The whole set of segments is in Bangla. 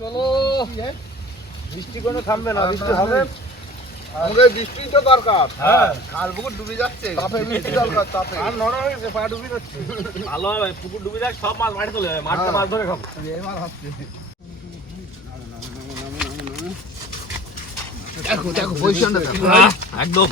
চলো। বৃষ্টি কোনো থামবে না বৃষ্টি হবে। আমাদের বৃষ্টি তো দরকার। হ্যাঁ। খাল পুকুর ডুবে যাচ্ছে। তাপে বৃষ্টি দরকার তাপে। আর নরম হয়ে গেছে পা ডুবি যাচ্ছে। ভালো হবে পুকুর ডুবে যাক সব মাছ মাঠে চলে যাবে মাঠটা হ্যাঁ। মাছ ধরে খাব। এবার হচ্ছে দেখো দেখো পজিশনটা দেখো। একদম।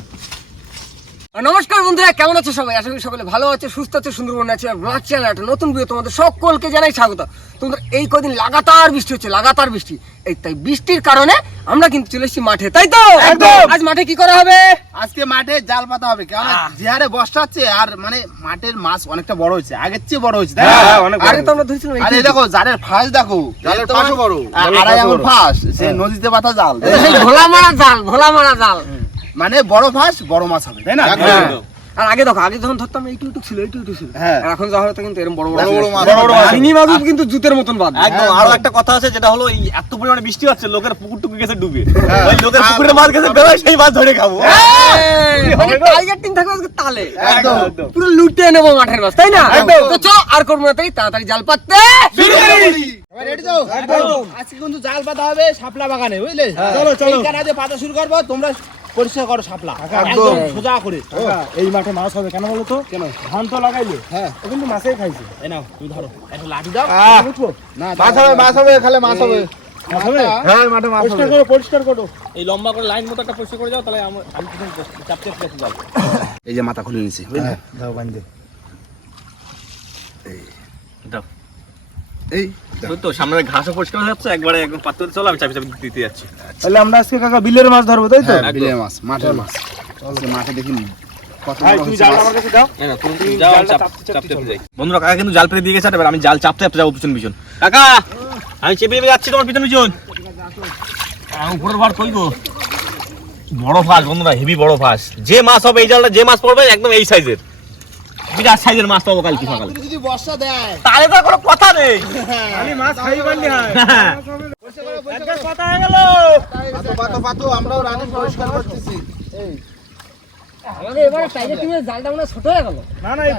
নমস্কার বন্ধুরা কেমন আছো সবাই? আশা করি সকলে ভালো আছে সুস্থ আছে সুন্দরবন আছে ব্লগ চ্যানেল একটা নতুন ভিডিও তোমাদের সকলকে জানাই স্বাগত। তোমাদের এই কদিন লাগাতার বৃষ্টি হচ্ছে লাগাতার বৃষ্টি। এই তাই বৃষ্টির কারণে আমরা কিন্তু চলে এসেছি মাঠে তাই তো? একদম। আজ মাঠে কি করা হবে? আজকে মাঠে জাল পাতা হবে কেন যে হারে বর্ষা হচ্ছে আর মানে মাঠের মাছ অনেকটা বড় হয়েছে আগের চেয়ে বড় হয়েছে? হ্যাঁ, আগে তো আমরা ধরেছিলাম আরে দেখো জালের ফাঁস দেখো জালের ফাঁসও বড়। আড়াই আঙুল ফাঁস সে নদীতে পাতা জাল সেই ভোলা মারা জাল ভোলা মারা জাল। মানে বড় ফাঁস বড় মাছ হবে তাই না? হ্যাঁ। আর আগে দেখো আগে যখন ধরতাম এইটুকু ছিল এইটুকু ছিল। হ্যাঁ। আর এখন যা হয়তো কিন্তু এরকম বড় বড় মাছ। বড় বড় মাছ। শিঙি মাছ কিন্তু জুতের মতন বাদ একদম হ্যাঁ, আরও। একটা কথা আছে যেটা হলো এই এত পরিমাণে বৃষ্টি হচ্ছে লোকের পুকুর টুকু গেছে ডুবে। ওই লোকের পুকুরে মাছ গেছে বেরোয় সেই মাছ ধরে খাব। মানে টাইগার টিম থাকবে আজকে তালে। একদম। পুরো লুটে নেব মাঠের মাছ তাই না? তো চলো আর করব না তাই তাড়াতাড়ি জাল পাততে। রেডি তো? আজকে কিন্তু জাল পাতা হবে শাপলা বাগানে বুঝলে? চলো, চলো। পাতা শুরু করব তোমরা পরিষ্কার করো শাপলা। একদম। সোজা করে। এই মাঠে মাছ হবে কেন বলো তো? কেন? ধান তো লাগাইলে। হ্যাঁ। ও কিন্তু মাছেই খাইছে। এই নাও তুমি ধরো। একটা লাঠি দাও। বুঝব না মাছ হবে মাছ হবে খালি মাছ হবে। মাছ হবে? হ্যাঁ মাঠে পরিষ্কার করো পরিষ্কার করো। এই লম্বা করে লাইন মতো একটা পরিষ্কার করে যাও তাহলে আমি আমি পিছনে চাপ চাপ চাপ যাব। এই যে মাথা খুলে নিছি বুঝলে? দাও বান্ধে দাও। এই। তো সামনে ঘাসও পরিষ্কার হয়ে যাচ্ছে একবারে একদম পাত্র চলো আমি চাপি চাপি দিতে যাচ্ছি। তাহলে আমরা আজকে কাকা বিলের মাছ ধরবো তাই তো? হ্যাঁ বিলের মাছ মাঠের মাছ। মাঠে দেখি। বন্ধুরা কাকা কিন্তু জাল ফেলে দিয়ে গেছে এবার আমি জাল চাপতে চাপতে যাব পিছন পিছন। কাকা আমি চেপে চেপে যাচ্ছি তোমার পিছন পিছন। উপরের ভার কই গো? বড় ফাঁস বন্ধুরা হেভি বড় ফাঁস। যে মাছ হবে এই জালটা যে মাছ পড়বে একদম এই সাইজের বিরাট সাইজের মাছ পাবো কালকে সকালে। যদি বর্ষা দেয়। তাহলে তো কোনো কথা নেই। আমি মাছ খাই পারলি হয়। হ্যাঁ। কথা হয়ে গেল। পাতো পাতো পাতো আমরাও রানি পরিষ্কার করতেছি। আমাদের এবারে টাইগার টিমের জালটা মনে ছোট হয়ে গেল। না না এই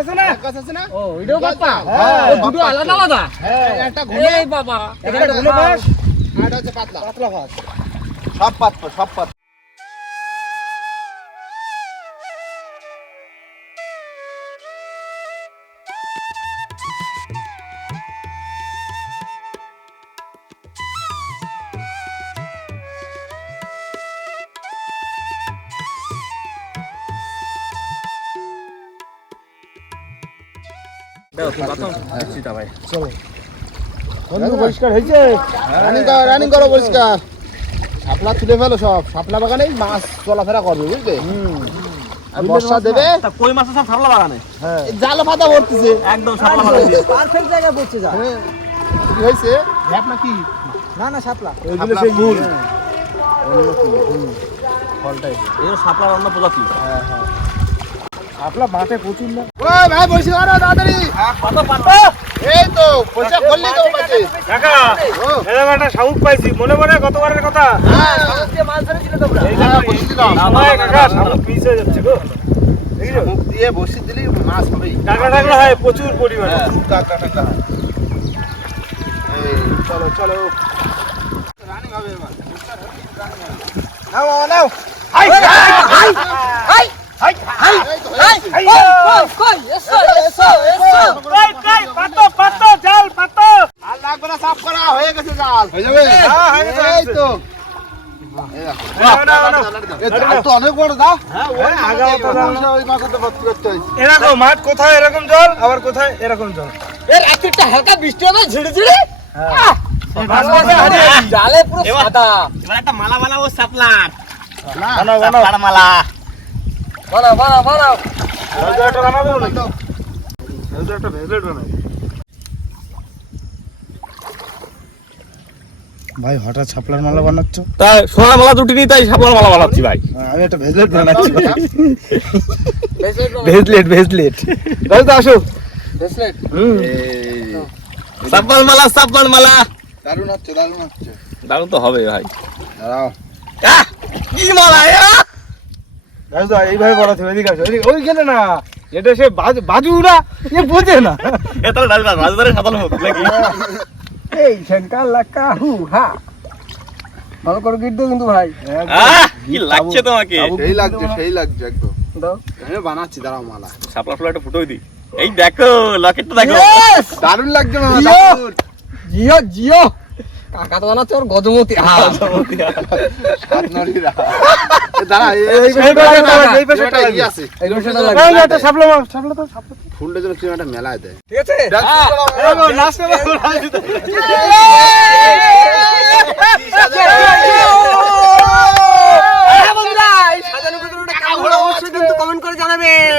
আছে না? এক আছে না? ও এটাও বাপ্পা হ্যাঁ, ও দুটো আলাদা আলাদা? হ্যাঁ একটা ঘুরে এই বাবা একটা ঘুরে বাস। আর এটা হচ্ছে পাতলা। পাতলা ভাত সব পাতলা সব পাতলা। পরিষ্কার হয়েছে? রানিং করো রানিং করো পরিষ্কার। শাপলা তুলে ফেলো সব। শাপলা বাগানে মাছ চলাফেরা করবে বুঝলে? আর বর্ষা দেবে? কই মাছ সব সাপলা বাগানে? হ্যাঁ। এই জাল পাতা ভরতেছে। একদম সাপলা বাগানে। পারফেক্ট জায়গায় পড়ছে যা। হ্যাঁ, কি হয়েছে? ভ্যাপ নাকি? না না সাপলা ওইগুলো শাপলা সেই ফুল। ফুল ফলটাই। এই সাপলার অন্য প্রজাতি। আপলা মাঠে প্রচুর না ওই ভাই পরিষ্কার করো তাড়াতাড়ি পাতো পাতো এই তো পয়সা করলি তো কাকা এরকম একটা শামুক পাইছি মনে মনে কতবারের কথা হ্যাঁ মাছ ধরেছিলে তোমরা হ্যাঁ, বসিয়ে দিলাম আমায় কাকা শামুক পিস হয়ে যাচ্ছে গো মুখ দিয়ে বসিয়ে দিলি মাছ হবেই টাকা টাকা হয় প্রচুর পরিমাণে টাকড়া এই, চলো চলো রানিং হবে এবার নাও নাও হাই হাই হাই এরকম মাঠ কোথায় এরকম জল? আবার কোথায় এরকম জল। এর একটা হালকা বৃষ্টি হবে ঝিড়ে ঝিড়ে হ্যাঁ। জালে পুরো সাদা। এবার একটা মালা বানাবো সাপলার। না বানাও বানাও। মালা। বানাও বানাও বানাও। ভেজলেট ভাই হঠাৎ ছাপলার মালা বানাচ্ছ? তাই সোনা মালা দুটি নেই তাই সাপলার মালা বানাচ্ছি ভাই। আমি একটা ভেজলেট বানাচ্ছি। ভেজলেট ভেজলেট তাই তো আসো। ব্রেসলেট হুম। মালা সাপলার মালা। দারুণ হচ্ছে দারুণ হচ্ছে। দারুণ তো হবে ভাই। দাঁড়াও। আহ, কি মালা এ, এইভাবে বানাতে এদিকে আসো ওইখানে না এটা সে বাজু বাজুরা এ বোঝে না। এ তাহলে রাজু রাজুদারের হোক নাকি? এই সেনকা লাকা হু হা। ভালো করে গিট দাও কিন্তু ভাই। কি লাগছে তোমাকে? সেই লাগছে সেই লাগছে একদম। দাও। আমি বানাচ্ছি দাঁড়াও মালা। সাপলা ফুলা একটা ফুটোই দি এই দেখো লকেটটা দেখো! দারুণ লাগছে মামা জিও জিও! কাকা তো বানাচ্ছে ওর গজমতি হ্যাঁ হাত নড়িরা এ দাঁড়া এই- এই পেশাটা অবশ্যই কিন্তু কমেন্ট করে জানাবেন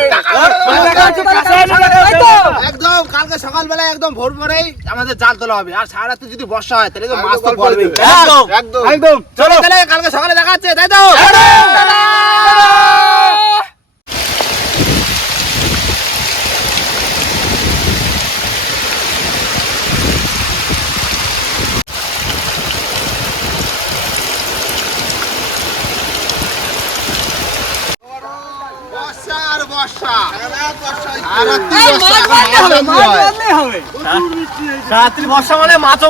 একদম কালকে সকালবেলা একদম ভোর ভোরেই আমাদের জাল তোলা হবে। আর সারা রাতে যদি বর্ষা হয় তাহলে তো মাছ তো পড়বে একদম। একদম। চলো তাহলে কালকে সকালে দেখাচ্ছে তাই তো বর্ষা আর বর্ষা আর রাত্রি এই বর্ষা, মাছ এখন মারলে হবে, মাছ মাছ হয়। রাত্রি বর্ষা মানে মাছও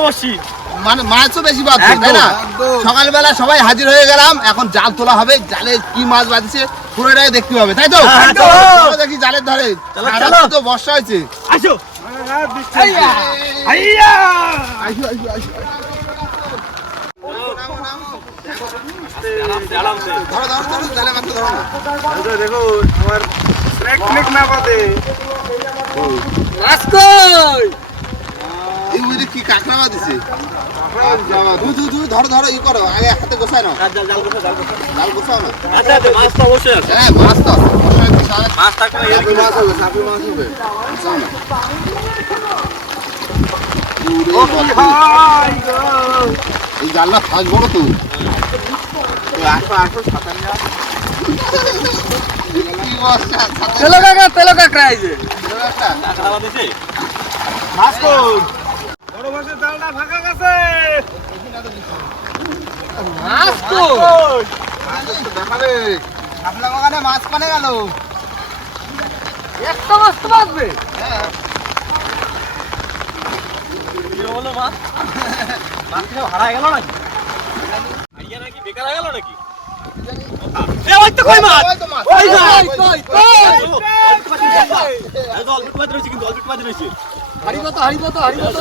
মানে মাছও বেশি বাঁধছে তাই না? সকালবেলা সবাই হাজির হয়ে গেলাম এখন জাল তোলা হবে জালে কি মাছ বাঁধছে পুরোটাই দেখতে হবে তাই তো? হ্যাঁ। দেখি জালের ধারে। তো বর্ষা হয়েছে। আসো। দেখো, আমার মাছ কই? এই বুঝলি কি কাঁকড়া বাঁধিছে দু দু দু ধরো ধরো ই করো আগে হাতে গোছায় নাও। জাল জাল গোছা জাল গোছা। জাল গোছাও না। আচ্ছা আচ্ছা মাছ তো অবশ্যই আছে। হ্যাঁ মাছ তো আছে বর্ষা মাছ থাকবে না মাছ হবে সাপি মাছ হবে। গোছাও না। এই জালটা ফাঁস বড় তো। তেলো কাকা তেলো কাকড়া এই যে বড় মাছের জালটা ফাঁকা। মাছ পানে গেল একটা মাছ তো হারায় গেল নাকি নাকি বেকার হয়ে গেল নাকি এ ওই তো কই মাছ? ওই তো মাছ। ওই মাছ। কই, কই, কই? এই তো অল্প পাতি রয়েছে কিন্তু অল্প পাতি রয়েছে হাড়ি কত হাড়ি কত হাড়ি কত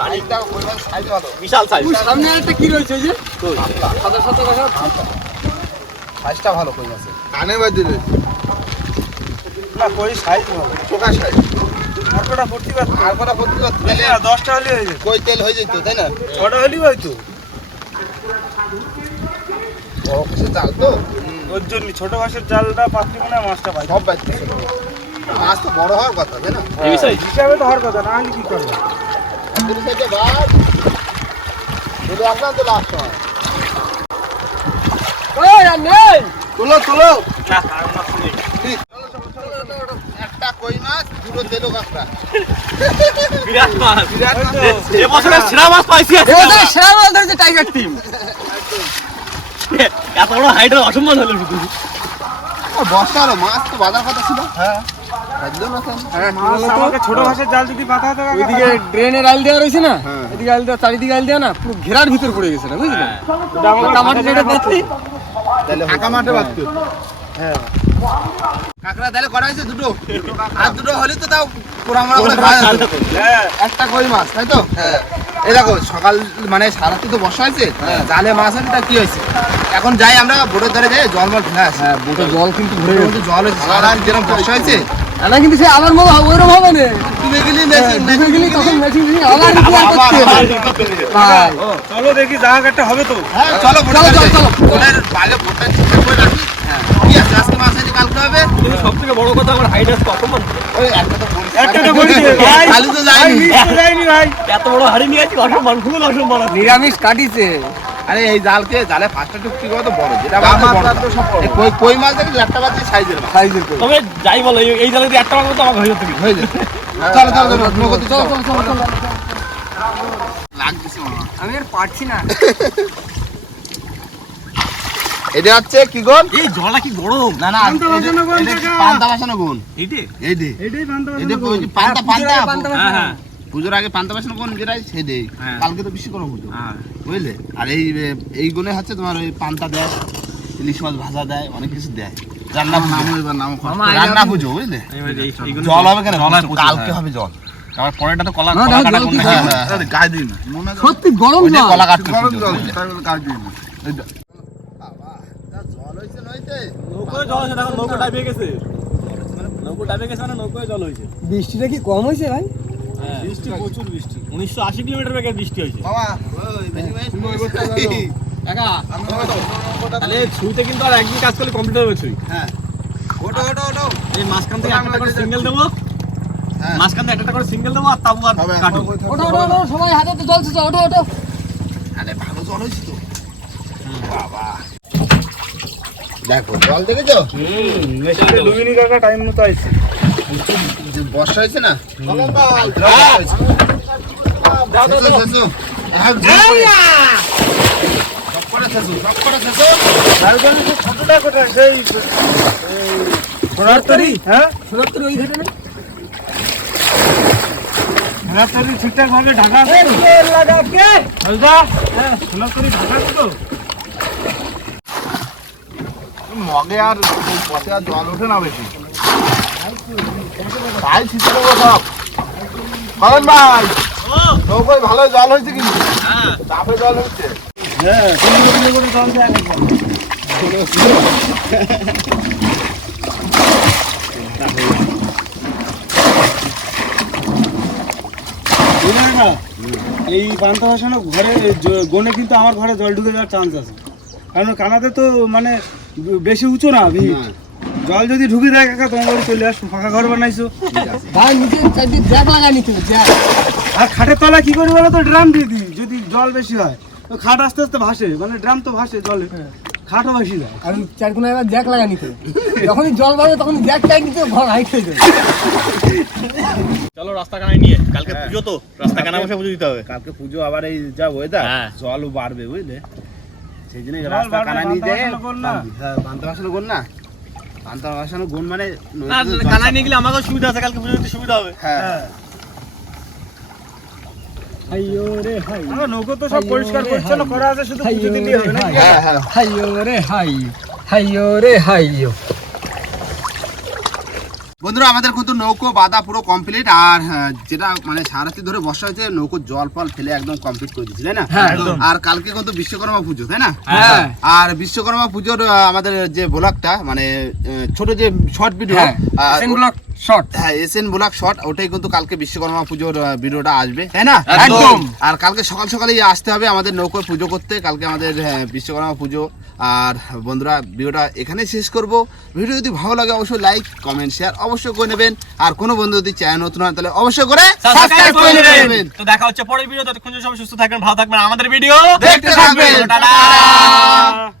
সাইজ দেখো পরিমাণ সাইজ ভালো বিশাল সাইজ। সামনে একটা কি রয়েছে ওই যে? সাদা সাদা দেখা যাচ্ছে। সাইজটা ভালো কই মাছের কানে বাজি রয়েছে না, কই সাইজ। পোকা সাইজ। আর কটা ভর্তি পারতো? আর কটা পদ্ধতি এই না, দশটা হলেই হয়ে যেত। কই তেল হয়ে যেত তাই না? ছটা হলেই হয়তো। অফিসে জাল তো? ওর জন্যই ছোট মাছের জালটা পাত্রী মনে মাছটা পাই সব বাজছে মাছ তো বড় হওয়ার কথা তাই না? সাইজ হিসাবে তো হওয়ার কথা না হলে কি করব? শুধু আপনার তো লাস্ট হয়। তুলো তুলো। একটা কই মাছ দুটো তেলো কাঁকড়া। বিরাট মাছ। বিরাট মাছ। এ সেরা মাছ পাইছি। সেরা মাছ ধরেছে টাইগার টিম এত বড় হাইটের অসম্মান হলো শুধু। মাছ তো বাজার কথা ছিল। হ্যাঁ। একদম না কেন? মাছ আমাকে ছোট মাছের জাল যদি পাতা হতো ওইদিকে ড্রেনের আইল দেওয়া রয়েছে না হ্যাঁ। এদিকে আইল দেওয়া চারিদিকে আইল দেওয়া না পুরো ঘেরার ভিতর পড়ে গেছে না বুঝলি? ওটা যেটা পাচ্ছি তাহলে ফাঁকা মাঠে বাঁধতে। হ্যাঁ। কাঁকড়া তাহলে করা হয়েছে? দুটো। আর দুটো হলে তো তাও পোড়া মোড়া করে খাওয়া যেত। হ্যাঁ। একটা কই মাছ তাই তো? এই দেখো সকাল মানে সারাতে তো বর্ষা হয়েছে জালে মাছ আছে তা কি হয়েছে? এখন যাই আমরা বোটের ধরে যাই জল মল ফেলে আসি। হ্যাঁ বোটে জল কিন্তু বোটের গেছে। জল হয়েছে সারা যেরকম বর্ষা হয়েছে। না কিন্তু সে আমার মতো ওইরকম হবে না। ডুবে গেলি হ্যাঁ, মেশিন ডুবে গেলে তখন মেশিন আবার রিপেয়ার করতে হবে। চলো দেখি জাহাজ একটা হবে তো। হ্যাঁ চলো চলো, চলো। বোটের বোটটা ঠিকঠাক করে রাখি হ্যাঁ আছে আজকে মাছ আছে কালকে হবে। কিন্তু সব থেকে বড় কথা আমার হাইট আজকে অসম্মান ওই একটা তো বলিস একটা তো বলি ভাই খালি তো যায়নি। যায়নি ভাই। এত বড় হাড়ি নিয়ে আছি অসম্মান খুব অসম্মান নিরামিষ কাটিছে। আরে এই জালকে জালে পাঁচটা টুকটি কত বড়? যেটা বড় এই কই কই মাছ দেখলে? একটা বাদ সাইজের মাছ। সাইজের করে তবে যাই বলো এই- জায়গায় একটা মাত্র তো আমাকে হয়ে যেত হয়ে যাবে চলো চলো চলো নগদ চলো চলো চলো চলো লাগতেছে আমি আর পারছি না। এটা হচ্ছে কি গোল? এই জলটা কি গরম? না না পান্তা বাসানো গুণ কাকা। পান্তা বাসানো গুণ পান্তা পান্তা হ্যাঁ হ্যাঁ পুজোর আগে পান্তা বাসন কোন যেটাই সে হ্যাঁ। কালকে তো বিশ্বকর্মা পুজো হ্যাঁ। বুঝলে? আর এই এই গুণে হচ্ছে তোমার ওই পান্তা দেয় ইলিশ মাছ ভাজা দেয় অনেক কিছু দেয়। রান্না নাম এবার নাম মামা, I love রান্না পুজো বুঝলে? জল হবে কেন? হয় কালকে হ্যাঁ। হবে জল। আবার পরেরটা তো কলা কলা কাটা কোন হ্যাঁ? হ্যাঁ। গায়ে দিই না সত্যি গরম জল। কলা কাটতে গরম জল। দিই না বৃষ্টিটা কি কম হয়েছে ভাই? বৃষ্টি প্রচুর বৃষ্টি। উনিশশো আশি কিলোমিটার বৃষ্টি হয়েছে। কাকা তাহলে ছুঁতে কিন্তু আর একদিন কাজ করলে কমপ্লিট হবে ছুঁই। হ্যাঁ। ওঠো, ওঠো, ওঠো। এই মাঝখান থেকে একটা করে সিঙ্গেল দেবো। হ্যাঁ। মাঝখান থেকে একটা করে সিঙ্গেল দেবো আর তাবু আর কাটু সবাই হাতে তো জল ওঠো ওঠো। আরে ভালো জল হয়েছে তো। বাবা। দেখো জল দেখেছ? লুমিনি কাকা টাইম মতো আইছে। যে বর্ষা হয়েছে না? হ্যাঁ? ঠিকঠাক ভাবে ঢাকা আছে লাগা কে? হ্যাঁ। ঢাকা আছে তো? মগে আর পথে আর জল ওঠে না বেশি। তাই ছিটে দেবো সব। করেন ভাই, নৌকোয় ভালো জল হয়েছে কিন্তু। চাপে জল হচ্ছে হ্যাঁ জল দেয় এই পান্তা ভাসানো ঘরে গনে কিন্তু আমার ঘরে জল ঢুকে যাওয়ার চান্স আছে। কারণ কানাতে তো মানে বেশি উঁচু না জল যদি ঢুকে দেয় কাকা তোমার চলে আসো ফাঁকা ঘর বানাইছো। ভাই নিচে চারদিক জ্যাক লাগা নিতে জ্যাক আর খাটের তলায় কি করি বলো তো? ড্রাম দিয়ে দিই যদি জল বেশি হয়। তো খাট আস্তে আস্তে ভাসে মানে ড্রাম তো ভাসে জলে। খাটও বেশি যায়। আর চার কোনায় এবার জ্যাক লাগা নিতে যখনই জল বাড়বে তখন জ্যাক টাইট নিতে ঘর হাইট হয়ে যাবে। চলো রাস্তা কানায় নিয়ে কালকে পুজো তো রাস্তা কানা বসে পুজো দিতে হবে। কালকে পুজো আবার এই যা ওয়েদার হ্যাঁ। জলও বাড়বে বুঝলে? সেই জন্য রাস্তা কানা নিয়ে যায়। হ্যাঁ পান্তা ভাসানো গোল না। পান্তা ভাসানো গোল মানে নদীতে না জল কানায় চাপে। নিয়ে গেলে আমাকেও সুবিধা আছে কালকে পুজোতে সুবিধা হবে। হ্যাঁ। হাইয়ো রে হাই। আমরা নৌকো তো সব পরিষ্কার পরিচ্ছন্ন করা আছে শুধু পুজো দিলেই হবে না হ্যাঁ হ্যাঁ। হাইয়ো রে হাই। হাইয়ো রে হাইয়ো। বন্ধুরা আমাদের কিন্তু নৌকো বাঁধা পুরো কমপ্লিট আর হ্যাঁ, যেটা মানে সারাতি ধরে বর্ষা হয়েছে নৌকো জল ফল ফেলে একদম কমপ্লিট করে দিচ্ছি তাই না? হ্যাঁ, আর কালকে কিন্তু বিশ্বকর্মা পুজো তাই না? হ্যাঁ। আর বিশ্বকর্মা পুজোর আমাদের যে ব্লগটা মানে ছোট যে শর্ট ভিডিও শর্ট হ্যাঁ এসএন ব্লগ শর্ট ওটাই কিন্তু কালকে বিশ্বকর্মা পুজোর আহ, ভিডিওটা আসবে তাই না? একদম। আর কালকে সকাল সকালেই আসতে হবে আমাদের নৌকোয় পুজো করতে কালকে আমাদের বিশ্বকর্মা পুজো। আর বন্ধুরা ভিডিওটা এখানে শেষ করব। ভিডিও যদি ভালো লাগে অবশ্যই লাইক কমেন্ট শেয়ার অবশ্যই করে নেবেন। আর কোনো বন্ধু যদি চ্যানেল নতুন হয় তাহলে অবশ্যই করে সাবস্ক্রাইব করে নেবেন। তো দেখা হচ্ছে পরের ভিডিও। ততক্ষণ সবাই সুস্থ থাকবেন ভালো থাকবেন। আমাদের ভিডিও দেখতে থাকবেন। টাটা।